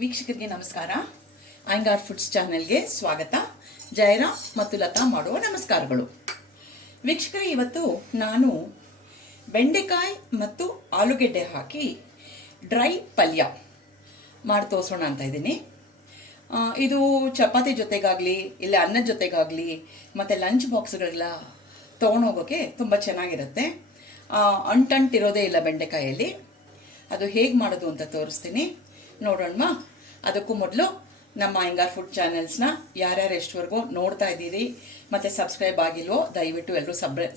ವೀಕ್ಷಕರಿಗೆ ನಮಸ್ಕಾರ. ಅಯ್ಯಂಗಾರ್ ಫುಡ್ಸ್ ಚಾನೆಲ್ಗೆ ಸ್ವಾಗತ. ಜಯರಾಮ್ ಮತ್ತು ಲತಾ ಮಾಡುವ ನಮಸ್ಕಾರಗಳು. ವೀಕ್ಷಕರೇ, ಇವತ್ತು ನಾನು ಬೆಂಡೆಕಾಯಿ ಮತ್ತು ಆಲೂಗೆಡ್ಡೆ ಹಾಕಿ ಡ್ರೈ ಪಲ್ಯ ಮಾಡಿ ತೋರಿಸೋಣ ಅಂತ ಇದ್ದೀನಿ. ಇದು ಚಪಾತಿ ಜೊತೆಗಾಗಲಿ ಇಲ್ಲ ಅನ್ನದ ಜೊತೆಗಾಗಲಿ ಮತ್ತು ಲಂಚ್ ಬಾಕ್ಸ್ಗಳೆಲ್ಲ ತೊಗೊಂಡೋಗೋಕ್ಕೆ ತುಂಬ ಚೆನ್ನಾಗಿರುತ್ತೆ. ಅಂಟಿರೋದೇ ಇಲ್ಲ ಬೆಂಡೆಕಾಯಲ್ಲಿ. ಅದು ಹೇಗೆ ಮಾಡೋದು ಅಂತ ತೋರಿಸ್ತೀನಿ, ನೋಡೋಣ. ಅದಕ್ಕೂ ಮೊದಲು ನಮ್ಮ ಅಯ್ಯಂಗಾರ್ ಫುಡ್ ಚಾನೆಲ್ಸ್ನ ಯಾರ್ಯಾರು ಎಷ್ಟುವರೆಗೂ ನೋಡ್ತಾ ಇದ್ದೀರಿ ಮತ್ತು ಸಬ್ಸ್ಕ್ರೈಬ್ ಆಗಿಲ್ವೋ ದಯವಿಟ್ಟು ಎಲ್ಲರೂ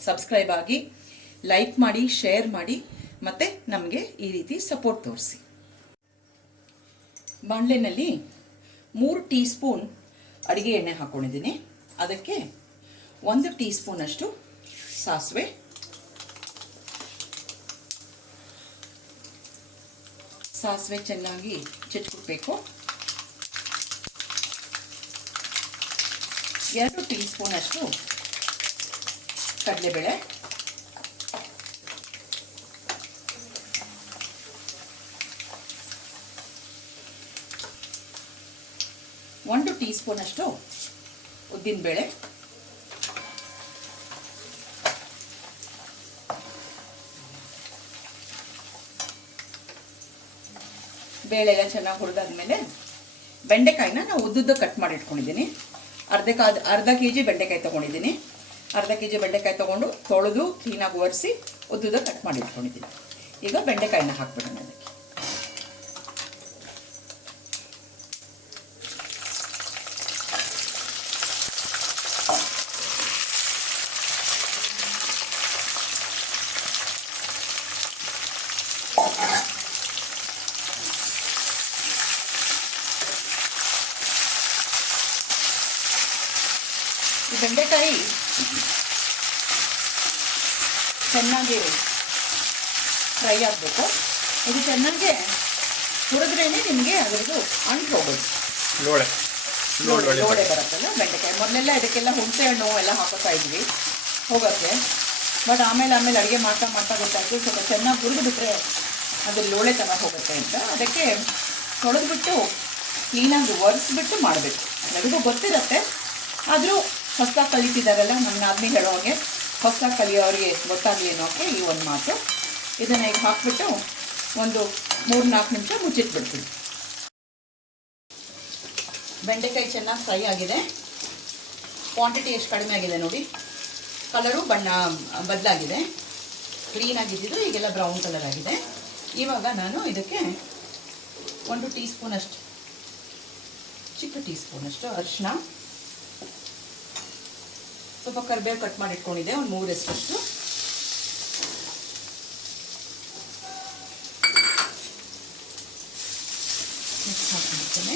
ಸಬ್ಸ್ಕ್ರೈಬ್ ಆಗಿ, ಲೈಕ್ ಮಾಡಿ, ಶೇರ್ ಮಾಡಿ ಮತ್ತು ನಮಗೆ ಈ ರೀತಿ ಸಪೋರ್ಟ್ ತೋರಿಸಿ. ಬಾಣಲೆನಲ್ಲಿ 3 ಟೀ ಸ್ಪೂನ್ ಅಡುಗೆ ಎಣ್ಣೆ ಹಾಕ್ಕೊಂಡಿದ್ದೀನಿ. ಅದಕ್ಕೆ 1 ಟೀ ಸ್ಪೂನಷ್ಟು ಸಾಸಿವೆ, ಸಾಸಿವೆ ಚೆನ್ನಾಗಿ ಚಿಟ್ಬಿಡ್ಬೇಕು. 2 ಟೀ ಸ್ಪೂನಷ್ಟು ಕಡಲೆಬೇಳೆ, 1 ಟೀ ಸ್ಪೂನಷ್ಟು ಉದ್ದಿನಬೇಳೆ, ಬೇಳೆ ಎಲ್ಲ ಚೆನ್ನಾಗಿ ಹುರಿದಾದ್ಮೇಲೆ ಬೆಂಡೆಕಾಯಿನ ನಾವು ಉದ್ದುದ್ದು ಕಟ್ ಮಾಡಿ ಇಟ್ಕೊಂಡಿದ್ದೀನಿ. ಅರ್ಧ ಕೆ ಜಿ ಬೆಂಡೆಕಾಯಿ ತೊಗೊಂಡಿದ್ದೀನಿ. ಅರ್ಧ ಕೆ ಜಿ ಬೆಂಡೆಕಾಯಿ ತೊಗೊಂಡು ತೊಳೆದು ಕ್ಲೀನಾಗಿ ಒರೆಸಿ ಉದ್ದುದ್ದು ಕಟ್ ಮಾಡಿ ಇಟ್ಕೊಂಡಿದ್ದೀನಿ. ಈಗ ಬೆಂಡೆಕಾಯಿನ ಹಾಕ್ಬಿಡೋಣ ಅದಕ್ಕೆ. ಈ ಬೆಂಡೆಕಾಯಿ ಚೆನ್ನಾಗಿ ಫ್ರೈ ಆಗಬೇಕು. ಇದು ಚೆನ್ನಾಗಿ ಹುರಿದ್ರೇ ನಿಮಗೆ ಅದರದ್ದು ಅಂಟು ಹೋಗೋದು, ಲೋಳೆ ಬರುತ್ತಲ್ಲ ಬೆಂಡೆಕಾಯಿ. ಮೊದಲೆಲ್ಲ ಇದಕ್ಕೆಲ್ಲ ಹುಣಸೆ ಹಣ್ಣು ಎಲ್ಲ ಹಾಕೋತಾ ಇದ್ವಿ, ಹೋಗುತ್ತೆ. ಬಟ್ ಆಮೇಲೆ ಅಡುಗೆ ಮಾಡ್ತಾ ಗೊತ್ತಾಯ್ತು, ಸ್ವಲ್ಪ ಚೆನ್ನಾಗಿ ಹುರಿದ್ಬಿಟ್ರೆ ಅದ್ರ ಲೋಳೆ ಚೆನ್ನಾಗಿ ಹೋಗುತ್ತೆ ಅಂತ. ಅದಕ್ಕೆ ತೊಳೆದ್ಬಿಟ್ಟು ಕ್ಲೀನಾಗಿ ಒರೆಸ್ಬಿಟ್ಟು ಮಾಡಬೇಕು. ಎಲ್ಲರಿಗೂ ಗೊತ್ತಿರುತ್ತೆ, ಆದರೂ ಹೊಸದಾಗಿ ಕಲಿತಿದ್ದಾರಲ್ಲ, ನಮ್ಮ ನಾದ್ನಿ ಹೇಳೋವಾಗೆ ಹೊಸದಾಗಿ ಕಲಿಯೋರಿಗೆ ಗೊತ್ತಾಗಲಿ ಅನ್ನೋಕ್ಕೆ ಈ ಒಂದು ಮಾತು. ಇದನ್ನು ಈಗ ಹಾಕ್ಬಿಟ್ಟು ಒಂದು 3-4 ನಿಮಿಷ ಮುಚ್ಚಿಟ್ಬಿಡ್ತೀನಿ. ಬೆಂಡೆಕಾಯಿ ಚೆನ್ನಾಗಿ ಫ್ರೈ ಆಗಿದೆ. ಕ್ವಾಂಟಿಟಿ ಎಷ್ಟು ಕಡಿಮೆ ಆಗಿದೆ ನೋಡಿ, ಕಲರು ಬಣ್ಣ ಬದಲಾಗಿದೆ, ಕ್ಲೀನಾಗಿದ್ದು ಈಗೆಲ್ಲ ಬ್ರೌನ್ ಕಲರ್ ಆಗಿದೆ. ಇವಾಗ ನಾನು ಇದಕ್ಕೆ 1 ಟೀ ಸ್ಪೂನಷ್ಟು, ಚಿಕ್ಕ ಟೀ ಸ್ಪೂನಷ್ಟು ಅರಿಶಿನ, ಸ್ವಲ್ಪ ಕರಿಬೇವು ಕಟ್ ಮಾಡಿ ಇಟ್ಕೊಂಡಿದ್ದೆ, ಒಂದು 3 ಎಷ್ಟಷ್ಟು, ಮಿಕ್ಸ್ ಹಾಕೊಂಡಿರ್ತೇನೆ.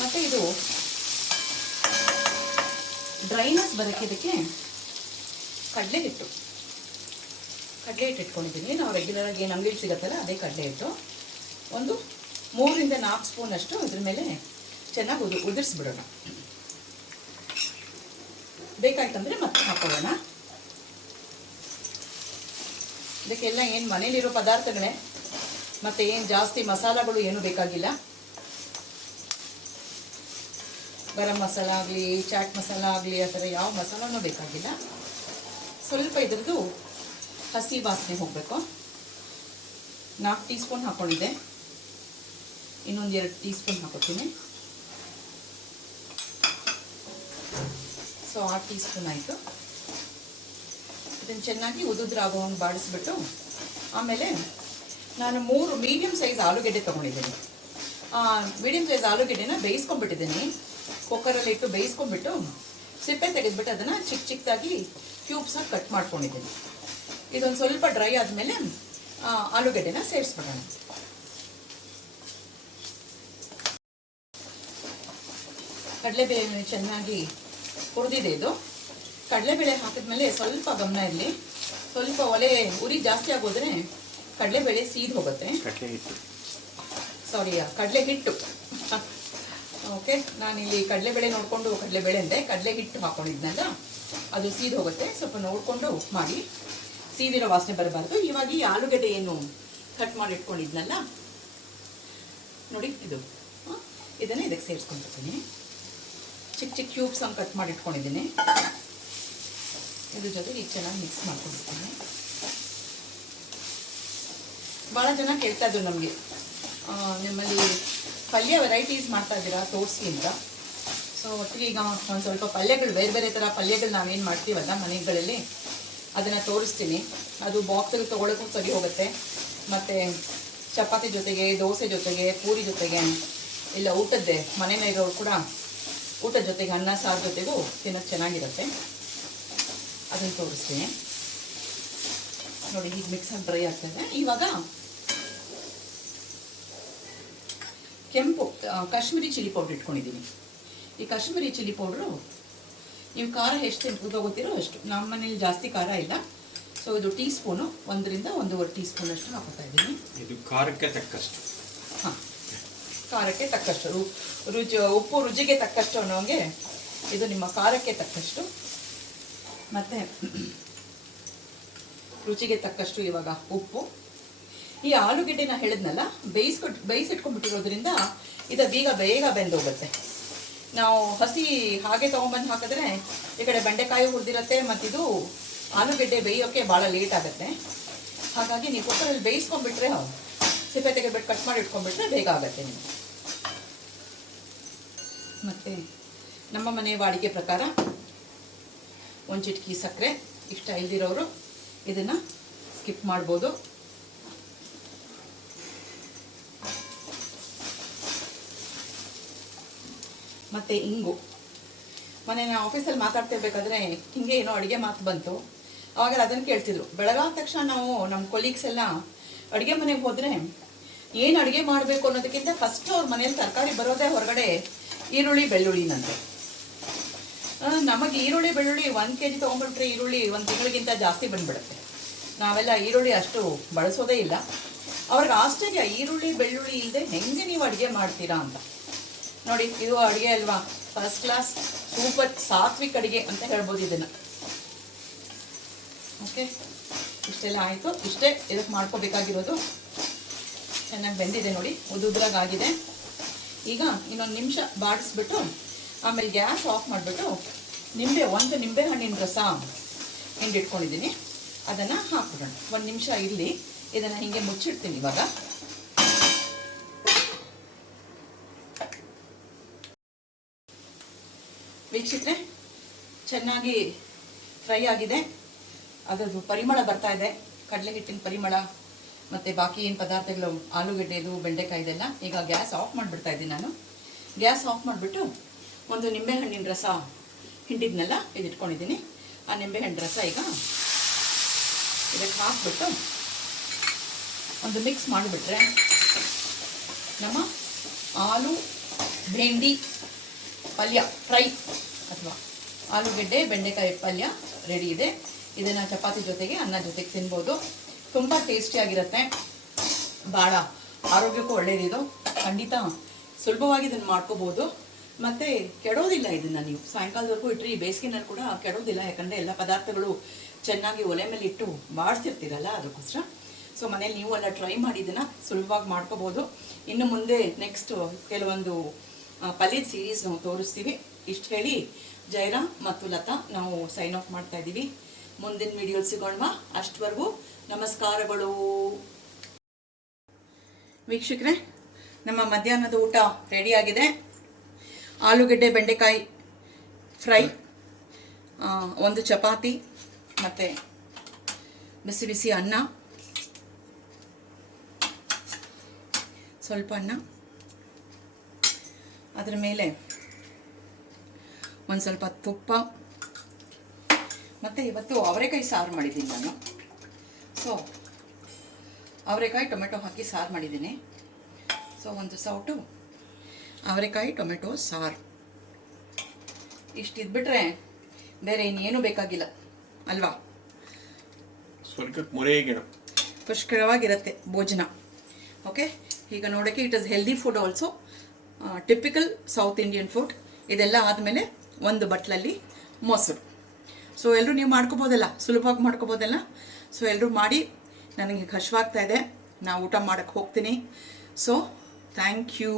ಮತ್ತು ಇದು ಡ್ರೈನೆಸ್ ಬರೋಕ್ಕೆ ಇದಕ್ಕೆ ಕಡಲೆ ಹಿಟ್ಟು ಇಟ್ಕೊಂಡಿದ್ದೀನಿ. ನಾವು ರೆಗ್ಯುಲರಾಗಿ ಏನು ಅಂಗಡಿ ಸಿಗುತ್ತಲ್ಲ ಅದೇ ಕಡಲೆ ಹಿಟ್ಟು. ಒಂದು 3-4 ಸ್ಪೂನಷ್ಟು ಇದ್ರ ಮೇಲೆ ಚೆನ್ನಾಗಿ ಉದುರಿಸ್ಬಿಡೋಣ. ಬೇಕಾಯ್ತಂದರೆ ಮತ್ತೆ ಹಾಕೊಳ್ಳೋಣ. ಇದಕ್ಕೆಲ್ಲ ಏನು ಮನೇಲಿರೋ ಪದಾರ್ಥಗಳೇ, ಮತ್ತು ಏನು ಜಾಸ್ತಿ ಮಸಾಲಗಳು ಏನೂ ಬೇಕಾಗಿಲ್ಲ. ಗರಂ ಮಸಾಲ ಆಗಲಿ, ಚಾಟ್ ಮಸಾಲ ಆಗಲಿ, ಆ ಥರ ಯಾವ ಮಸಾಲನೂ ಬೇಕಾಗಿಲ್ಲ. ಸ್ವಲ್ಪ ಇದ್ರದ್ದು ಹಸಿ ವಾಸನೆ ಹೋಗಬೇಕು. 4 ಟೀ ಸ್ಪೂನ್ ಹಾಕ್ಕೊಂಡಿದ್ದೆ, ಇನ್ನೊಂದು 2 ಟೀ ಸ್ಪೂನ್ ಹಾಕೋತೀನಿ. ಸೊ 6 ಟೀ ಸ್ಪೂನ್ ಆಯಿತು. ಇದನ್ನು ಚೆನ್ನಾಗಿ ಉದುದ್ರಾಗೋ ಹಂಗೆ ಬಾಡಿಸ್ಬಿಟ್ಟು, ಆಮೇಲೆ ನಾನು 3 ಮೀಡಿಯಮ್ ಸೈಜ್ ಆಲೂಗೆಡ್ಡೆ ತೊಗೊಂಡಿದ್ದೀನಿ. ಮೀಡಿಯಮ್ ಸೈಜ್ ಆಲೂಗೆಡ್ಡೆನ ಬೇಯಿಸ್ಕೊಂಡ್ಬಿಟ್ಟಿದ್ದೀನಿ. ಕುಕ್ಕರಲ್ಲಿ ಇಟ್ಟು ಬೇಯಿಸ್ಕೊಂಡ್ಬಿಟ್ಟು ಸಿಪ್ಪೆ ತೆಗೆದ್ಬಿಟ್ಟು ಅದನ್ನು ಚಿಕ್ಕದಾಗಿ ಕ್ಯೂಬ್ಸಾಗಿ ಕಟ್ ಮಾಡ್ಕೊಂಡಿದ್ದೀನಿ. ಇದೊಂದು ಸ್ವಲ್ಪ ಡ್ರೈ ಆದಮೇಲೆ ಆಲೂಗೆಡ್ಡೆನ ಸೇರಿಸ್ಬಿಡೋಣ. ಕಡಲೆಬೇಳೆ ಚೆನ್ನಾಗಿ ಹುರಿದಿದೆ. ಇದು ಕಡಲೆಬೇಳೆ ಹಾಕಿದ್ಮೇಲೆ ಸ್ವಲ್ಪ ಗಮನ ಇರಲಿ, ಸ್ವಲ್ಪ ಉರಿ ಜಾಸ್ತಿ ಆಗೋದ್ರೆ ಕಡಲೆಬೇಳೆ ಸೀದ್ ಹೋಗುತ್ತೆ. ಕಡಲೆ ಹಿಟ್ಟು ಓಕೆ, ನಾನಿಲ್ಲಿ ಕಡಲೆಬೇಳೆ ನೋಡಿಕೊಂಡು ಕಡಲೆಬೇಳೆ ಅಂದೆ, ಕಡಲೆ ಹಿಟ್ಟು ಹಾಕ್ಕೊಂಡಿದ್ನಲ್ಲ ಅದು ಸೀದು ಹೋಗುತ್ತೆ. ಸ್ವಲ್ಪ ನೋಡಿಕೊಂಡು ಮಾಡಿ, ಸೀದಿರೋ ವಾಸನೆ ಬರಬಾರ್ದು. ಇವಾಗ ಈ ಆಲೂಗಡ್ಡೆ ಏನು ಕಟ್ ಮಾಡಿ ಇಟ್ಕೊಂಡಿದ್ನಲ್ಲ ನೋಡಿ, ಇದನ್ನು ಇದಕ್ಕೆ ಸೇರಿಸ್ಕೊಂಡಿರ್ತೀನಿ. ಚಿಕ್ಕ ಚಿಕ್ಕ ಕ್ಯೂಬ್ಸ್ ಹಂಗೆ ಕಟ್ ಮಾಡಿ ಇಟ್ಕೊಂಡಿದ್ದೀನಿ. ಇದ್ರ ಜೊತೆಗೆ ಈಗ ಚೆನ್ನಾಗಿ ಮಿಕ್ಸ್ ಮಾಡ್ಕೊಂಡಿರ್ತೀನಿ. ಭಾಳ ಜನ ಕೇಳ್ತಾ ಇದ್ರು ನಮಗೆ, ನಿಮ್ಮಲ್ಲಿ ಪಲ್ಯ ವೆರೈಟೀಸ್ ಮಾಡ್ತಾ ಇದ್ದೀರಾ ತೋರಿಸಿ ಅಂತ. ಸೊ ಒಟ್ಟಿಗೆ ಈಗ ಒಂದು ಸ್ವಲ್ಪ ಪಲ್ಯಗಳು, ಬೇರೆ ಬೇರೆ ಥರ ಪಲ್ಯಗಳು ನಾವೇನು ಮಾಡ್ತೀವಲ್ಲ ಮನೆಗಳಲ್ಲಿ, ಅದನ್ನು ತೋರಿಸ್ತೀನಿ. ಅದು ಬಾಕ್ಸಲ್ಲಿ ತೊಗೊಳಕ್ಕೂ ಸರಿ ಹೋಗುತ್ತೆ. ಮತ್ತು ಚಪಾತಿ ಜೊತೆಗೆ, ದೋಸೆ ಜೊತೆಗೆ, ಪೂರಿ ಜೊತೆಗೆ, ಇಲ್ಲ ಊಟದ್ದೇ ಮನೆಯಲ್ಲೇ ಇರೋರು ಕೂಡ ಊಟದ ಜೊತೆಗೆ, ಅನ್ನ ಸಾರು ಜೊತೆಗೂ ತಿನ್ನೋದು ಚೆನ್ನಾಗಿರುತ್ತೆ. ಅದನ್ನು ತೋರಿಸ್ತೀನಿ ನೋಡಿ. ಈಗ ಮಿಕ್ಸರ್ ಡ್ರೈ ಆಗ್ತದೆ. ಇವಾಗ ಕೆಂಪು ಕಾಶ್ಮೀರಿ ಚಿಲ್ಲಿ ಪೌಡ್ರ್ ಇಟ್ಕೊಂಡಿದ್ದೀನಿ. ಈ ಕಾಶ್ಮೀರಿ ಚಿಲ್ಲಿ ಪೌಡ್ರು ನೀವು ಖಾರ ಎಷ್ಟು ತಗೋತೀರೋ ಅಷ್ಟು. ನಮ್ಮ ಮನೇಲಿ ಜಾಸ್ತಿ ಖಾರ ಇಲ್ಲ. ಸೊ ಇದು ಟೀ ಸ್ಪೂನು, 1 ರಿಂದ 1.5 ಟೀ ಸ್ಪೂನ್ ಅಷ್ಟು ಹಾಕ್ತಾ ಇದ್ದೀನಿ. ಇದು ಖಾರಕ್ಕೆ ತಕ್ಕಷ್ಟು. ಹಾಂ, ಖಾರಕ್ಕೆ ತಕ್ಕಷ್ಟು. ಉಪ್ಪು ರುಚಿಗೆ ತಕ್ಕಷ್ಟು ಅನ್ನೋಂಗೆ ಇದು ನಿಮ್ಮ ಖಾರಕ್ಕೆ ತಕ್ಕಷ್ಟು. ಮತ್ತು ರುಚಿಗೆ ತಕ್ಕಷ್ಟು ಇವಾಗ ಉಪ್ಪು. ಈ ಆಲೂಗೆಡ್ಡೆನ ಹೇಳಿದ್ನಲ್ಲ, ಬೇಯಿಸಿಟ್ಕೊಂಡ್ಬಿಟ್ಟಿರೋದ್ರಿಂದ ಇದು ಬೇಗ ಬೆಂದೋಗುತ್ತೆ. ನಾವು ಹಸಿ ಹಾಗೆ ತೊಗೊಂಬಂದು ಹಾಕಿದ್ರೆ ಈ ಕಡೆ ಬೆಂಡೆಕಾಯಿ ಹುರಿದಿರುತ್ತೆ, ಮತ್ತಿದು ಆಲೂಗೆಡ್ಡೆ ಬೇಯೋಕ್ಕೆ ಭಾಳ ಲೇಟ್ ಆಗುತ್ತೆ. ಹಾಗಾಗಿ ನೀವು ಕುಕ್ಕರಲ್ಲಿ ಬೇಯಿಸ್ಕೊಂಡ್ಬಿಟ್ರೆ, ಸಿಪ್ಪೆ ತೆಗೆದ್ಬಿಟ್ಟು ಕಟ್ ಮಾಡಿ ಇಟ್ಕೊಂಡ್ಬಿಟ್ರೆ ಬೇಗ ಆಗುತ್ತೆ ನಿಮಗೆ. ಮತ್ತು ನಮ್ಮ ಮನೆ ವಾಡಿಕೆ ಪ್ರಕಾರ 1 ಚಿಟಿಕೆ ಸಕ್ಕರೆ. ಇಷ್ಟ ಇಲ್ದಿರೋರು ಇದನ್ನು ಸ್ಕಿಪ್ ಮಾಡ್ಬೋದು. ಮತ್ತು ಇಂಗು. ನಾನು ಆಫೀಸಲ್ಲಿ ಮಾತಾಡ್ತಿರ್ಬೇಕಾದ್ರೆ ಹಿಂಗೆ ಏನೋ ಅಡುಗೆ ಮಾತು ಬಂತು. ಆವಾಗ ಅದನ್ನು ಕೇಳ್ತಿದ್ರು. ಬೆಳಗಾದ ತಕ್ಷಣ ನಾವು ನಮ್ಮ ಕೊಲೀಗ್ಸ್ ಎಲ್ಲ ಅಡುಗೆ ಮನೆಗೆ ಹೋದರೆ ಏನು ಅಡುಗೆ ಮಾಡಬೇಕು ಅನ್ನೋದಕ್ಕಿಂತ ಫಸ್ಟ್ ಅವ್ರ ಮನೇಲಿ ತರಕಾರಿ ಬರೋದೇ ಹೊರಗಡೆ ಈರುಳ್ಳಿ ಬೆಳ್ಳುಳ್ಳಿನಂತೆ. ನಮಗೆ ಈರುಳ್ಳಿ ಬೆಳ್ಳುಳ್ಳಿ 1 kg ತೊಗೊಂಡ್ಬಿಟ್ರೆ ಈರುಳ್ಳಿ 1 ತಿಂಗಳಿಗಿಂತ ಜಾಸ್ತಿ ಬಂದುಬಿಡುತ್ತೆ. ನಾವೆಲ್ಲ ಈರುಳ್ಳಿ ಅಷ್ಟು ಬಳಸೋದೇ ಇಲ್ಲ. ಅವ್ರಿಗೆ ಆಶ್ಚರ್ಯ, ಈರುಳ್ಳಿ ಬೆಳ್ಳುಳ್ಳಿ ಇಲ್ಲದೆ ಹೆಂಗೆ ನೀವು ಅಡುಗೆ ಮಾಡ್ತೀರಾ ಅಂತ. ನೋಡಿ, ಇದು ಅಡುಗೆ ಅಲ್ವಾ, ಫಸ್ಟ್ ಕ್ಲಾಸ್ ಸೂಪರ್ ಸಾತ್ವಿಕ್ ಅಡುಗೆ ಅಂತ ಹೇಳ್ಬೋದು ಇದನ್ನು. ಓಕೆ, ಇಷ್ಟೆಲ್ಲ ಆಯಿತು. ಇಷ್ಟೇ ಇದಕ್ಕೆ ಮಾಡ್ಕೋಬೇಕಾಗಿರೋದು. ಚೆನ್ನಾಗಿ ಬೆಂದಿದೆ ನೋಡಿ, ಉದುದ್ರಾಗಿದೆ. ಈಗ ಇನ್ನೊಂದು ನಿಮಿಷ ಬಾಡಿಸ್ಬಿಟ್ಟು ಆಮೇಲೆ ಗ್ಯಾಸ್ ಆಫ್ ಮಾಡಿಬಿಟ್ಟು ಒಂದು ನಿಂಬೆ ಹಣ್ಣಿನ ರಸ ಹಿಂಡಿಟ್ಕೊಂಡಿದ್ದೀನಿ, ಅದನ್ನು ಹಾಕ್ಬಿಡೋಣ. 1 ನಿಮಿಷ ಇರಲಿ. ಇದನ್ನು ಹೀಗೆ ಮುಚ್ಚಿಡ್ತೀನಿ ಇವಾಗ. ವೀಕ್ಷಿಸಿದ್ರೆ ಚೆನ್ನಾಗಿ ಫ್ರೈ ಆಗಿದೆ. ಅದರದ್ದು ಪರಿಮಳ ಬರ್ತಾ ಇದೆ, ಕಡಲೆ ಹಿಟ್ಟಿನ ಪರಿಮಳ ಮತ್ತು ಬಾಕಿ ಏನು ಪದಾರ್ಥಗಳು, ಆಲೂಗಡ್ಡೆದು, ಬೆಂಡೆಕಾಯಿದೆಲ್ಲ. ಈಗ ಗ್ಯಾಸ್ ಆಫ್ ಮಾಡಿಬಿಡ್ತಾ ಇದ್ದೀನಿ ನಾನು. ಗ್ಯಾಸ್ ಆಫ್ ಮಾಡಿಬಿಟ್ಟು ಒಂದು ನಿಂಬೆಹಣ್ಣಿನ ರಸ ಹಿಂಡಿದ್ನೆಲ್ಲ ಇಟ್ಕೊಂಡಿದ್ದೀನಿ. ಆ ನಿಂಬೆಹಣ್ಣು ರಸ ಈಗ ಇದಕ್ಕೆ ಹಾಕ್ಬಿಟ್ಟು ಒಂದು ಮಿಕ್ಸ್ ಮಾಡಿಬಿಟ್ರೆ ನಮ್ಮ ಆಲೂ ಭೇಂಡಿ ಪಲ್ಯ ಫ್ರೈ ಅಥವಾ ಆಲೂಗೆಡ್ಡೆ ಬೆಂಡೆಕಾಯಿ ಪಲ್ಯ ರೆಡಿ ಇದೆ. ಇದನ್ನು ಚಪಾತಿ ಜೊತೆಗೆ, ಅನ್ನ ಜೊತೆಗೆ ತಿನ್ಬೋದು. ತುಂಬ ಟೇಸ್ಟಿಯಾಗಿರುತ್ತೆ, ಭಾಳ ಆರೋಗ್ಯಕ್ಕೂ ಒಳ್ಳೆಯದಿದು. ಖಂಡಿತ ಸುಲಭವಾಗಿ ಇದನ್ನು ಮಾಡ್ಕೋಬೋದು. ಮತ್ತು ಕೆಡೋದಿಲ್ಲ. ಇದನ್ನು ನೀವು ಸಾಯಂಕಾಲದವರೆಗೂ ಇಟ್ಟರೆ ಈ ಬೇಸಿಗೆನಲ್ಲಿ ಕೂಡ ಕೆಡೋದಿಲ್ಲ. ಯಾಕಂದರೆ ಎಲ್ಲ ಪದಾರ್ಥಗಳು ಚೆನ್ನಾಗಿ ಒಲೆ ಮೇಲೆ ಇಟ್ಟು ಬಾಡಿಸಿರ್ತೀರಲ್ಲ, ಅದಕ್ಕೋಸ್ಕರ. ಸೊ ಮನೇಲಿ ನೀವು ಎಲ್ಲ ಟ್ರೈ ಮಾಡಿ ಇದನ್ನು ಸುಲಭವಾಗಿ ಮಾಡ್ಕೋಬೋದು. ಇನ್ನು ಮುಂದೆ ನೆಕ್ಸ್ಟ್ ಕೆಲವೊಂದು ಪಲ್ಯದ ಸೀರೀಸ್ ನಾವು ತೋರಿಸ್ತೀವಿ. ಇಷ್ಟು ಹೇಳಿ ಜಯರಾಮ್ ಮತ್ತು ಲತಾ ನಾವು ಸೈನ್ ಆಫ್ ಮಾಡ್ತಾ ಇದ್ದೀವಿ. ಮುಂದಿನ ವಿಡಿಯೋಲಿ ಸಿಗೋಣ. ಅಷ್ಟವರೆಗೂ ನಮಸ್ಕಾರಗಳು. ವೀಕ್ಷಕರೇ, ನಮ್ಮ ಮಧ್ಯಾಹ್ನದ ಊಟ ರೆಡಿಯಾಗಿದೆ. ಆಲೂಗೆಡ್ಡೆ ಬೆಂಡೆಕಾಯಿ ಫ್ರೈ, 1 ಚಪಾತಿ ಮತ್ತು ಬಿಸಿ ಬಿಸಿ ಅನ್ನ, ಸ್ವಲ್ಪ ಅನ್ನ, ಅದರ ಮೇಲೆ ಒಂದು ಸ್ವಲ್ಪ ತುಪ್ಪ, ಮತ್ತು ಇವತ್ತು ಅವರೆಕಾಯಿ ಸಾರು ಮಾಡಿದ್ದೀನಿ ನಾನು. ಸೊ ಅವರೆಕಾಯಿ ಟೊಮೆಟೊ ಹಾಕಿ ಸಾರು ಮಾಡಿದ್ದೀನಿ. ಸೊ ಒಂದು ಸೌಟು ಅವರೆಕಾಯಿ ಟೊಮೆಟೊ ಸಾರು. ಇಷ್ಟಿದ್ಬಿಟ್ರೆ ಬೇರೆ ಇನ್ನೇನು ಬೇಕಾಗಿಲ್ಲ ಅಲ್ವಾ? ಸ್ವರ್ಗಕ್ಕೆ ಮೊರೆಗಿಡ ಪುಷ್ಕರವಾಗಿರುತ್ತೆ ಭೋಜನ. ಓಕೆ, ಈಗ ನೋಡೋಕ್ಕೆ it is healthy food also, typical south Indian food. ಇದೆಲ್ಲ ಆದಮೇಲೆ ಒಂದು ಬಟ್ಲಲ್ಲಿ ಮೊಸರು. ಸೊ ಎಲ್ಲರೂ ನೀವು ಮಾಡ್ಕೋಬೋದಲ್ಲ, ಸುಲಭವಾಗಿ ಮಾಡ್ಕೋಬೋದಲ್ಲ. ಸೊ ಎಲ್ಲರೂ ಮಾಡಿ. ನನಗೆ ಹಶ್ವಾಗ್ತಾ ಇದೆ, ನಾ ಊಟ ಮಾಡೋಕ್ಕೆ ಹೋಗ್ತೀನಿ. So thank you.